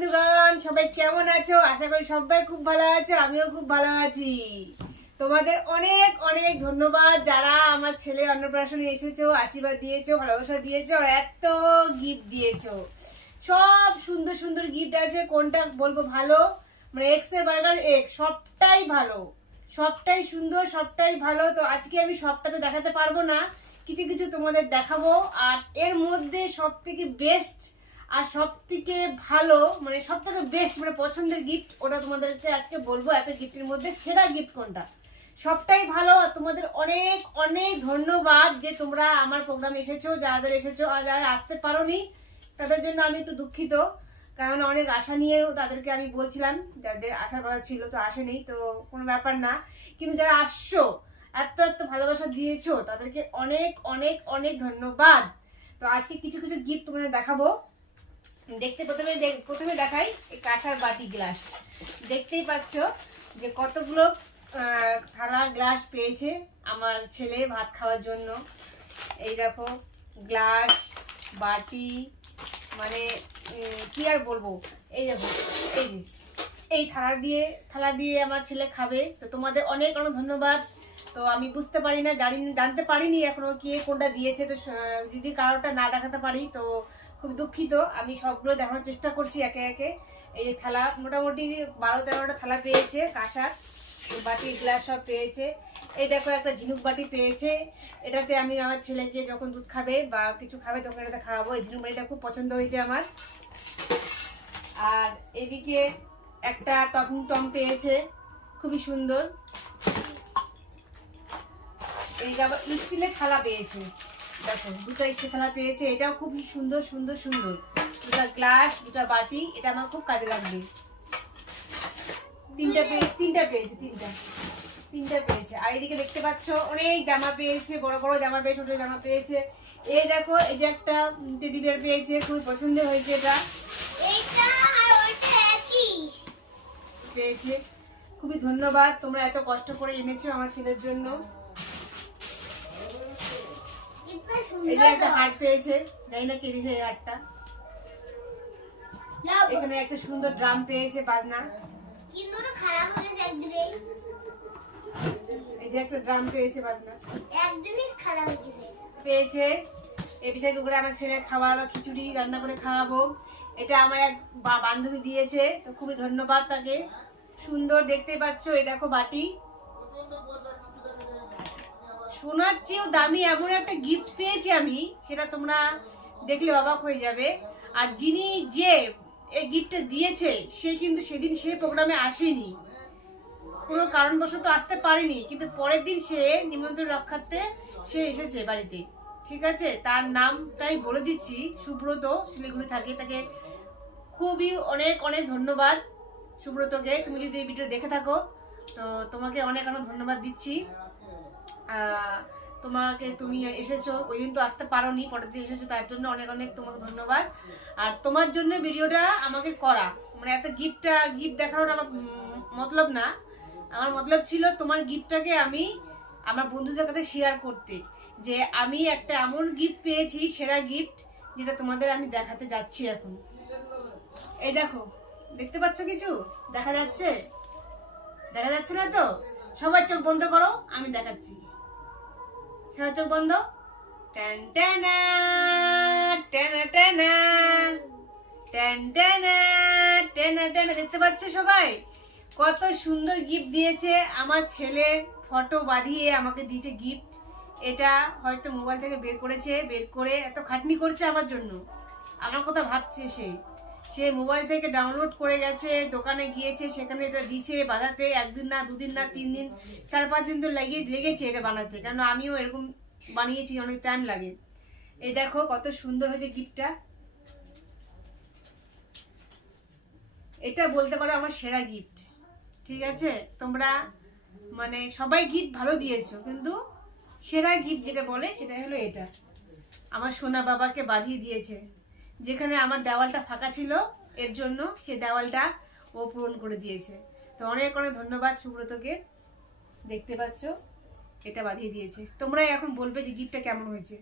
বন্ধুগণ, সবাই কেমন আছো? আশা করি সবাই খুব ভালো আছো, আমিও খুব ভালো আছি। তোমাদের অনেক অনেক ধন্যবাদ যারা আমার ছেলে অন্নপ্রাশনে এসেছ, আশীর্বাদ দিয়েছ, ভালোবাসা দিয়েছ, আর এত গিফট দিয়েছ। সব সুন্দর সুন্দর গিফট আছে, কোনটা বলব ভালো? মানে এক্স এ বার্গার এক সবটাই ভালো। সবটাই সুন্দর, সবটাই ভালো। তো আজকে আমি সবটা তো দেখাতে পারব না, কিছু কিছু তোমাদের দেখাবো। আর এর মধ্যে সব থেকে বেস্ট আর সব থেকে ভালো মানে সব থেকে বেস্ট মানে পছন্দের গিফট ওটা তোমাদেরকে আজকে বলব এত গিফটের মধ্যে সেরা গিফট কোনটা? সবটাই ভালো, আর তোমাদের অনেক অনেক ধন্যবাদ যে তোমরা আমার প্রোগ্রাম এসেছ, যারা এসেছ, আর যারা আসতে পারোনি, তাদের জন্য আমি একটু দুঃখিত। কারণ অনেক আশা নিয়েও তাদেরকে আমি বলছিলাম, যাদের আসার কথা ছিল তো আসেনি, তো কোনো ব্যাপার না। কিন্তু যারা আসছো, এত এত ভালোবাসা দিয়েছ, তাদেরকে অনেক অনেক অনেক ধন্যবাদ। তো আজকে কিছু কিছু গিফট তোমাদের দেখাবো। দেখতে প্রথমে প্রথমে দেখাই এই কাঁসার বাটি গ্লাস। দেখতেই পাচ্ছ যে কতগুলো আহ, থালা গ্লাস পেয়েছে আমার ছেলে ভাত খাওয়ার জন্য। এই দেখো গ্লাস বাটি মানে কি আর বলব? এই দেখো এই যে এই থালা দিয়ে থালা দিয়ে আমার ছেলে খাবে। তো তোমাদের অনেক অনেক ধন্যবাদ। তো আমি বুঝতে পারি না জানি জানতে পারিনি এখনও কে কোনটা দিয়েছে। তো যদি কারোটা না দেখাতে পারি তো খুব দুঃখিত। আমি সবগুলো দেখানোর চেষ্টা করছি একে একে। এই যে থালা, মোটামুটি বারো তেরোটা থালা পেয়েছে, কাঁসার, বাটি, গ্লাস সব পেয়েছে। এই দেখো একটা ঝিনুক বাটি পেয়েছে। এটাতে আমি আমার ছেলেকে যখন দুধ খাবে বা কিছু খাবে, তখন এটাতে খাওয়াবো। এই ঝিনুক বাটিটা খুব পছন্দ হয়েছে আমার। আর এদিকে একটা টকিং টম পেয়েছে, খুবই সুন্দর। এই যে আবার স্টিলের থালা পেয়েছে। দেখো দুটো থালা পেয়েছে এটাও খুব সুন্দর সুন্দর সুন্দর। দুটা গ্লাস দুটা বাটি এটা আমার খুব কাজে লাগবে। তিনটা পেয়ে তিনটা পেয়েছে তিনটা। তিনটা পেয়েছে। আর এদিকে দেখতে পাচ্ছ অনেক জামা পেয়েছে বড় বড় জামা পেয়েছে ছোট জামা পেয়েছে। এই দেখো এই যে একটা টেডি বিয়ার পেয়েছে খুবই পছন্দ হয়েছে এটা। পেয়েছে। খুবই ধন্যবাদ তোমরা এত কষ্ট করে এনেছো আমার ছেলের জন্য। একটা হাট পেয়েছে, জানি না এই হাটটা এখানে একটা সুন্দর ড্রাম পেয়েছে বাজনা। একটা ড্রাম পেয়েছে বাজনা। পেয়েছে। আমার খিচুড়ি রান্না করে খাওয়াবো। এটা আমার এক বান্ধবী দিয়েছে, তো খুবই ধন্যবাদ তাকে। সুন্দর দেখতে পাচ্ছ, এই দেখো বাটি। সোনার চেয়েও দামি এমন একটা গিফট পেয়েছি আমি, সেটা তোমরা দেখলে অবাক হয়ে যাবে। আর যিনি যে এই গিফটটা দিয়েছে, সে কিন্তু সেদিন সে প্রোগ্রামে আসেনি। কোনো কারণবশত আসতে পারেনি, কিন্তু পরের দিন সে নিমন্ত্রণ রক্ষার্থে সে এসেছে বাড়িতে। ঠিক আছে? তার নামটাই বলে দিচ্ছি, সুব্রত শিলিগুড়ি থাকে। তাকে খুবই অনেক অনেক ধন্যবাদ সুব্রতকে। তুমি যদি এই ভিডিও দেখে থাকো, তো তোমাকে অনেক অনেক ধন্যবাদ দিচ্ছি। তোমাকে তুমি এসেছ, ওই দিন তো আসতে পারোনি, পরের দিন এসেছ, তার জন্য অনেক অনেক তোমাকে ধন্যবাদ। আর তোমার জন্য ভিডিওটা আমাকে করা। মানে এত গিফটটা গিফট দেখানোর আমার মতলব না। আমার মতলব ছিল তোমার গিফটটাকে আমি আমার বন্ধুদের কাছে শেয়ার করতে। যে আমি একটা এমন গিফট পেয়েছি, সেরা গিফট যেটা তোমাদের আমি দেখাতে যাচ্ছি এখন। এই দেখো, দেখতে পাচ্ছ কিছু? দেখা যাচ্ছে? দেখা যাচ্ছে না তো? সবার চোখ বন্ধ করো আমি দেখাচ্ছি। সবার চোখ বন্ধ? ট্যান ট্যানা, ট্যানা ট্যানা। দেখতে পাচ্ছ সবাই? কত সুন্দর গিফট দিয়েছে আমার ছেলের ফটো বাঁধিয়ে আমাকে দিয়েছে গিফট এটা হয়তো মোবাইল থেকে বের করেছে বের করে এত খাটনি করছে আমার জন্য। আমার কথা ভাবছে সে। সে মোবাইল থেকে ডাউনলোড করে গেছে, দোকানে গিয়েছে, সেখানে এটা দিছে বানাতে, একদিন না, দুদিন না, তিন দিন, চার পাঁচ দিন তো লেগে লেগেছে এটা বানাতে কারণ আমিও এরকম বানিয়েছি, অনেক টাইম লাগে। এই দেখো কত সুন্দর হয়েছে গিফটটা এটা বলতে পারো আমার সেরা গিফট ঠিক আছে? তোমরা মানে সবাই গিফট ভালো দিয়েছ, কিন্তু সেরা গিফট যেটা বলে সেটা হলো এটা। আমার সোনা বাবাকে বাঁধিয়ে দিয়েছে। যেখানে আমার দেওয়ালটা ফাঁকা ছিল, এর জন্য সে দেওয়ালটা ও পূরণ করে দিয়েছে। তো অনেক অনেক ধন্যবাদ সুব্রতকে। দেখতে পাচ্ছ, এটা বাঁধিয়ে দিয়েছে। তোমরা এখন বলবে যে গিফটটা কেমন হয়েছে।